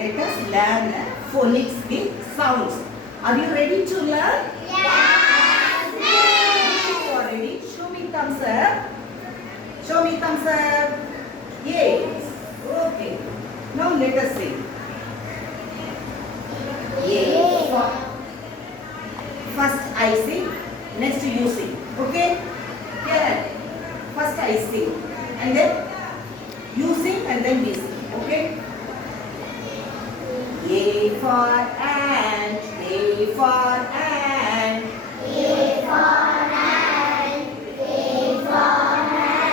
let us learn phonics with sounds. Are you ready to learn? Yes, If you are ready, show me thumbs up. Show me thumbs up. Yes. Okay. Now let us sing. Yeah. First I sing, next you sing. Okay? Here. First I sing, and then you sing, and then we sing. Okay? A for ant, A for ant, A for ant, A for ant.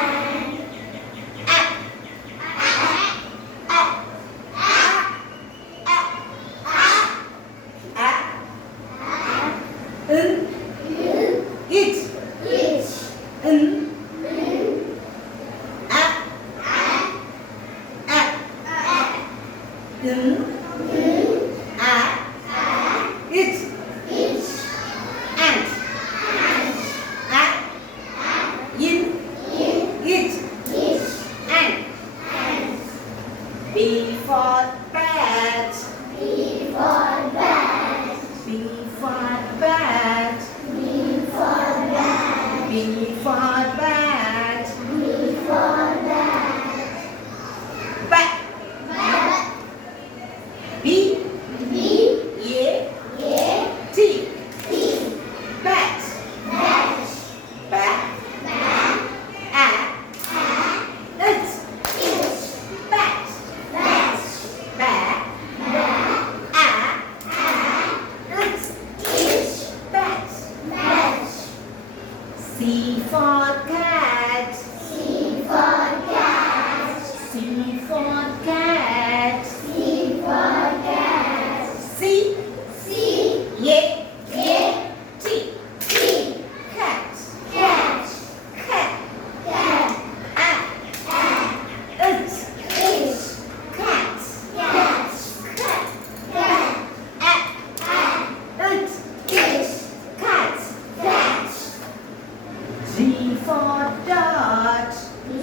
In, it, It, in, a, in, a, it, ant, in, it, ant. B for bat, B for bat, B for bat, B for bat, B for bat, B for bat. bat, Bat, B, B, A, A, T, T, bat, bat, bat, bat, it, it, bat, bat, bat, bat, it, it, bat. bat. C for cat, C for cat, C for cat, C for cat. C, C, A, A, T, T, cat, cat, cat, cat, it, it, cat, cat, cat, cat, it, it, cat. cat. G for dot, D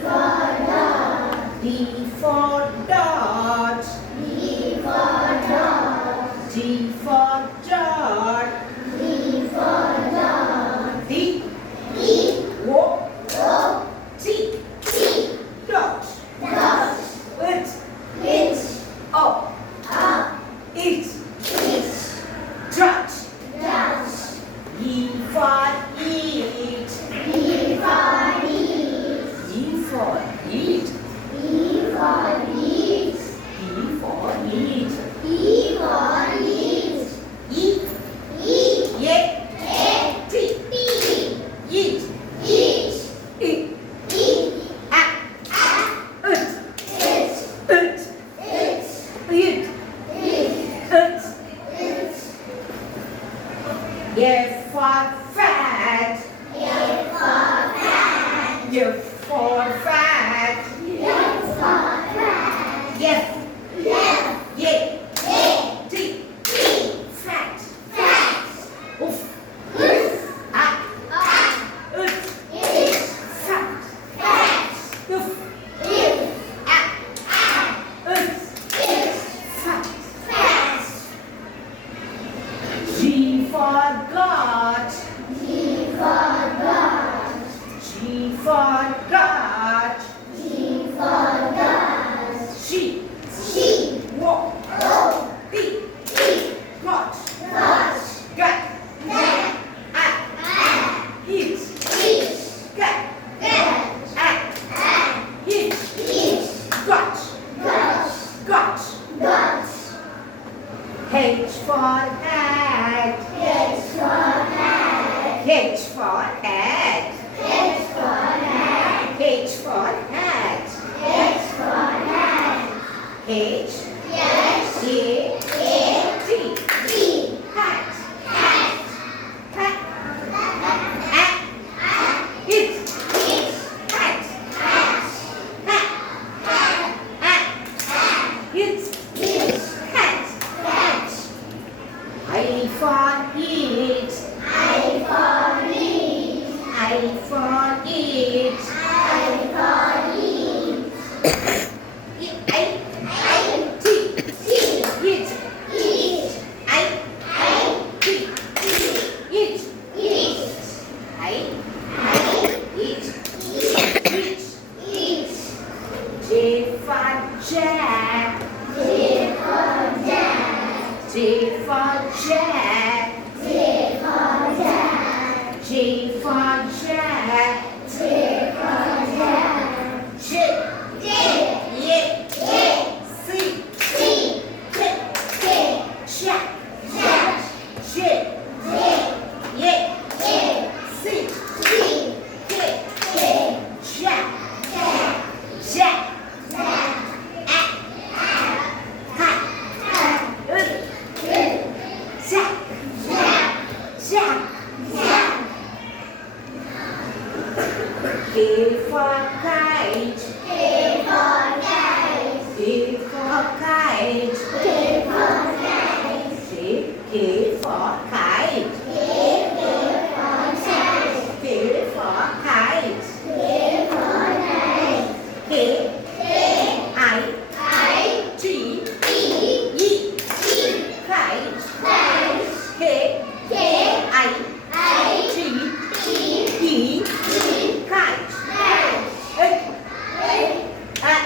for dog, D for dot, D for dog, G for dot, D for dog. D, E, O, O, T, T, dot, dot, it, it, O, up, it, it, dot. dot. E for eat, E for eat, E for eat, E for eat, E for eat, E for eat, E, E, A, A, T, T, eat, eat, E, E, A, it, it, it, it, eat, it, it. it. F for fat, A for cat, F for fat, F for cat, F, F, A, A, T, T, fat, fat, oof, hoof, A, up, it, it, fat, fat, oof, if, A, it, it, fat. fat. G for got, G for God, G for got, G for God, she, she, walk, O, T, T, got, got, got, gat, A, eat, eat, got, gat, A, eat, eat, got, got, got. got. H for hat, H for hat, H for hat, H for hat, H for hat, H for hat, H, yes, A, A, T, T, hat, hat, hat, it, it, hat, hat, it, it, hat. hat. I for eat, I for eat, I for eat, I for eat, I, I, T, for Jack. J for Jack. J for Jack. J for Jack. J for Jack. J for Jack. J. J. Yeah. J. C. C. K. K. Jack. Jack. J. J. Yeah. J. C. C. K. K. Jack. Jack. Jack. Jack. Cat. Cat. Jack. Jack. Jack. Jack. K for kite. K for kite. K for kite. K for kite. K. K for kite. K for kite. K for kite. K for kite. K. K. I. I. T. T. E. E. Kite. Kite. K. K. I. I. T. T. E. E. Kite. Kite. It. A.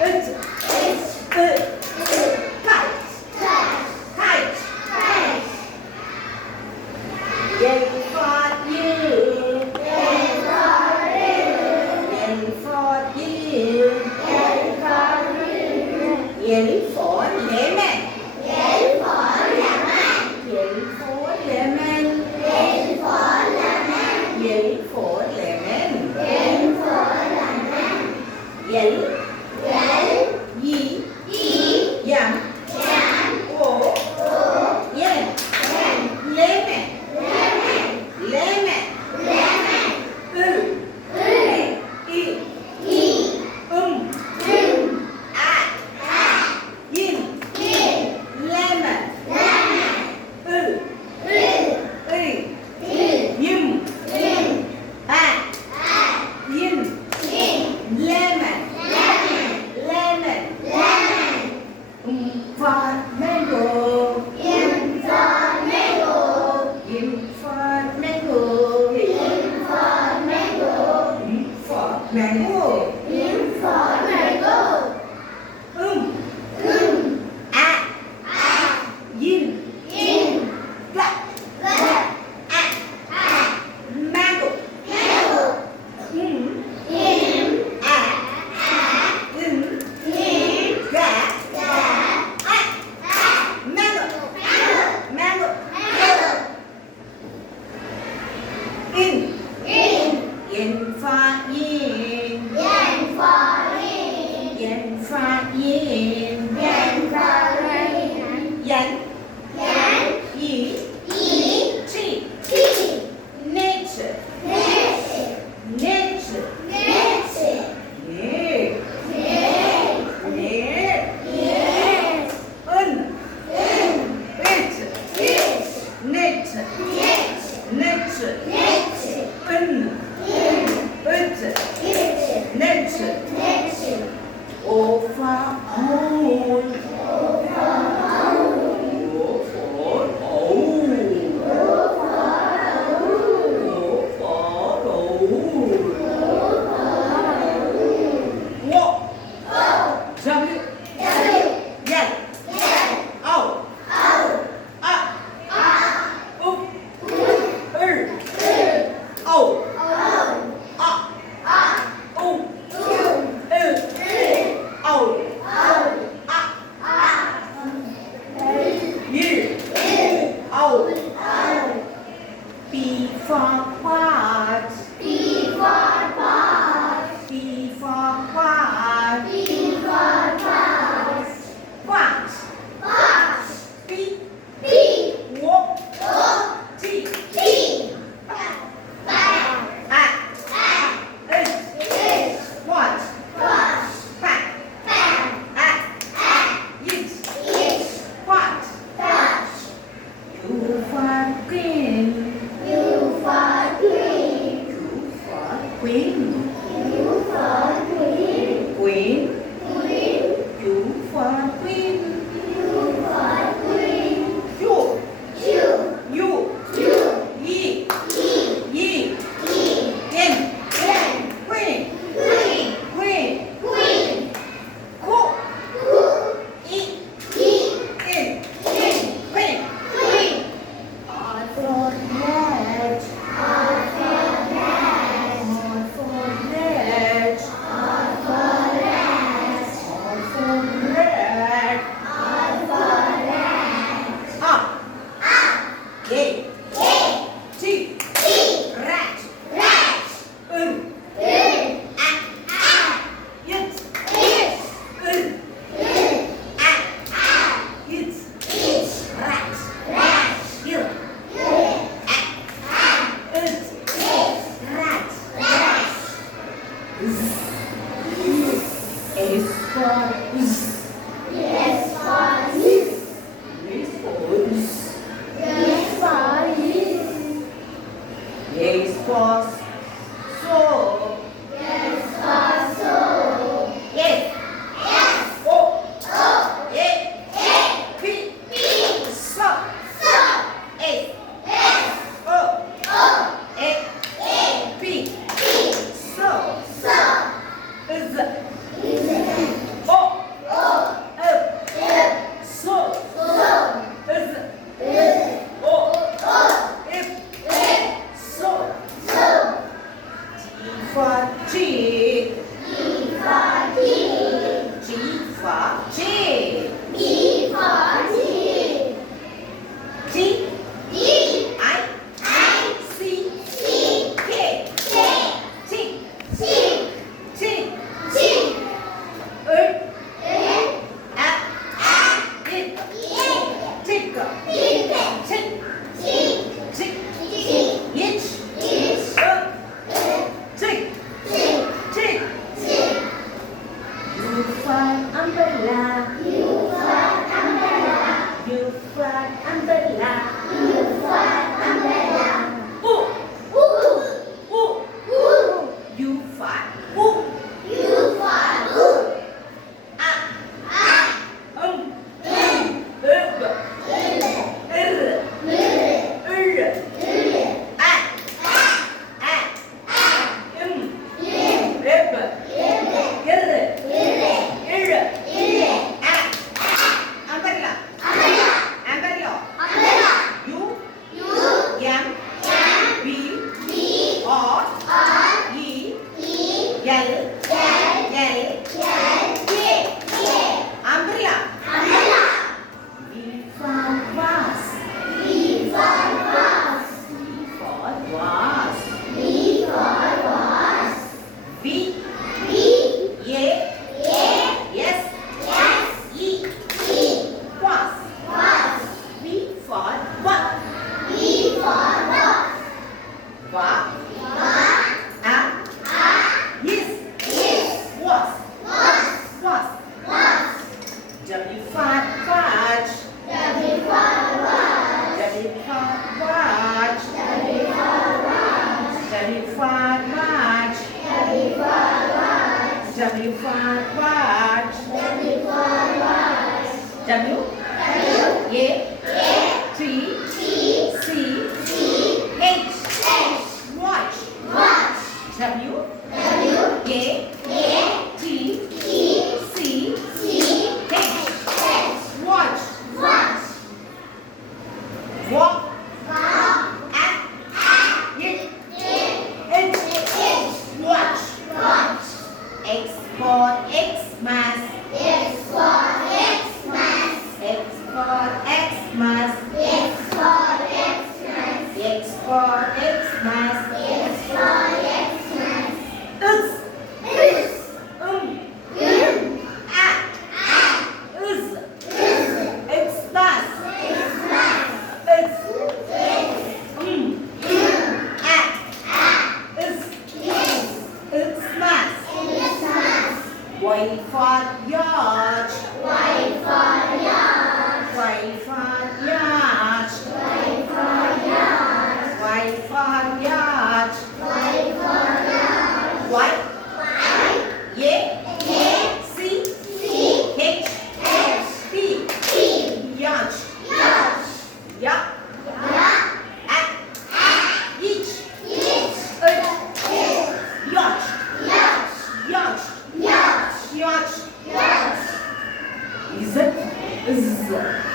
It. H. Kite. Kite. Kite. Kite. Yen for you. Yen for you. Yen for you. Yen for you. Yen for lemon. Yen for lemon. Yen for lemon. Yen for lemon. Yen for lemon. Yen for lemon. Yen. Yen. Yi. Yi. Yam. Yam. O. O. Yen. Yen. Lemon. Lemon. Lemon. Lemon. U. U. I. E. Um. A. Yin. Yin. Lemon. Lemon. U. U. I. I. Yum. Yin. A. A. Yin. Yin. Lemon. Lemon. Lemon. Lemon. For mango. Yin for mango. Yin for mango. Yin for mango. For mango. Yin for mango. A. A. Yin. Yin. La. La. A. A. Mango. Mango. Yin. A. A. Yin. Yin. Ga. Ga. A. A. Mango. Mango. Mango. Mango. In. Yin. Yin for yin. Yen for yin. Yin for yin. Yen for yin. Yen. Yan. Yi. Yi. T. T. Nature. Nature. Nature. Nature. Yeah. Yes. Yeah. Yes. Un. It. Yes. Nature. Yes. Nature. Nature. Un. Yes. It. Nature. Nature. Nature. O for old. O for old. O for old. Walk. W. Yen. O. A. U. O. A. U. O. Z. Yes for this. Z for Z. Yes for this. A is for so. Yes for so. Yes. Yes. O. O. A. P. P. So. So. S. S. O. O. A. A. P. P. So. So. Z. Is. O. O. F. F. So. So. Z. Is. O. O. F. F. So. So. G for G. E for G. G for G. G for G. G. D. I. I. C. C. K. K. T. T. T. T. Ur. N. A. A. It. E. Tick. T. Tick. T. Tick. T. Itch. H. Tick. T. Tick. T. U for umbrella. U for umbrella. U for umbrella. U for umbrella. U. U. U. U. U for U. U for U. A. A. Ub. N. Ir. L. Ir. L. A. A. A. M. M. Ib. M. Ir. L. Ir. L. A. Umbrella. Umbrella. Umbrella. Umbrella. U. U. M. M. B. B. R. R. E. E. L. L. L. L. K. K. Umbrella. Umbrella. V for vase. V for vase. V for vase. V for vase. V. V. A. A. S. S. E. E. Vase. Vase. V for va. V for vase. Va. Va. A. A. Yes. Is. Was. Was. Was. Was. W for watch. W for watch. W for watch. W for watch. W for watch. W for watch. W for watch. W for watch. W. W. A. A. T. T. C. C. H. H. Watch. Watch. W. W. A. A. T. T. C. C. H. H. Watch. Watch. Walk. Walk. At. At. It. It. It. It. Watch. Watch. X for Xmas. X for Xmas. X for Xmas. X for Xmas. X for Xmas. X for Xmas. X. Is. A. Is. Xmas. Xmas. X. Is. A. Is. Is. Xmas. Xmas. Y for yacht. Y for yacht. Y for yacht. Y for yacht. Y for yacht. Y for yacht. Y. Y. A. A. C. C. H. H. T. T. Yacht. Yacht. Yacht. Yacht. A. Each. Each. Yacht. Yacht. Yacht. Yacht. Yacht. Yacht. Is. Is.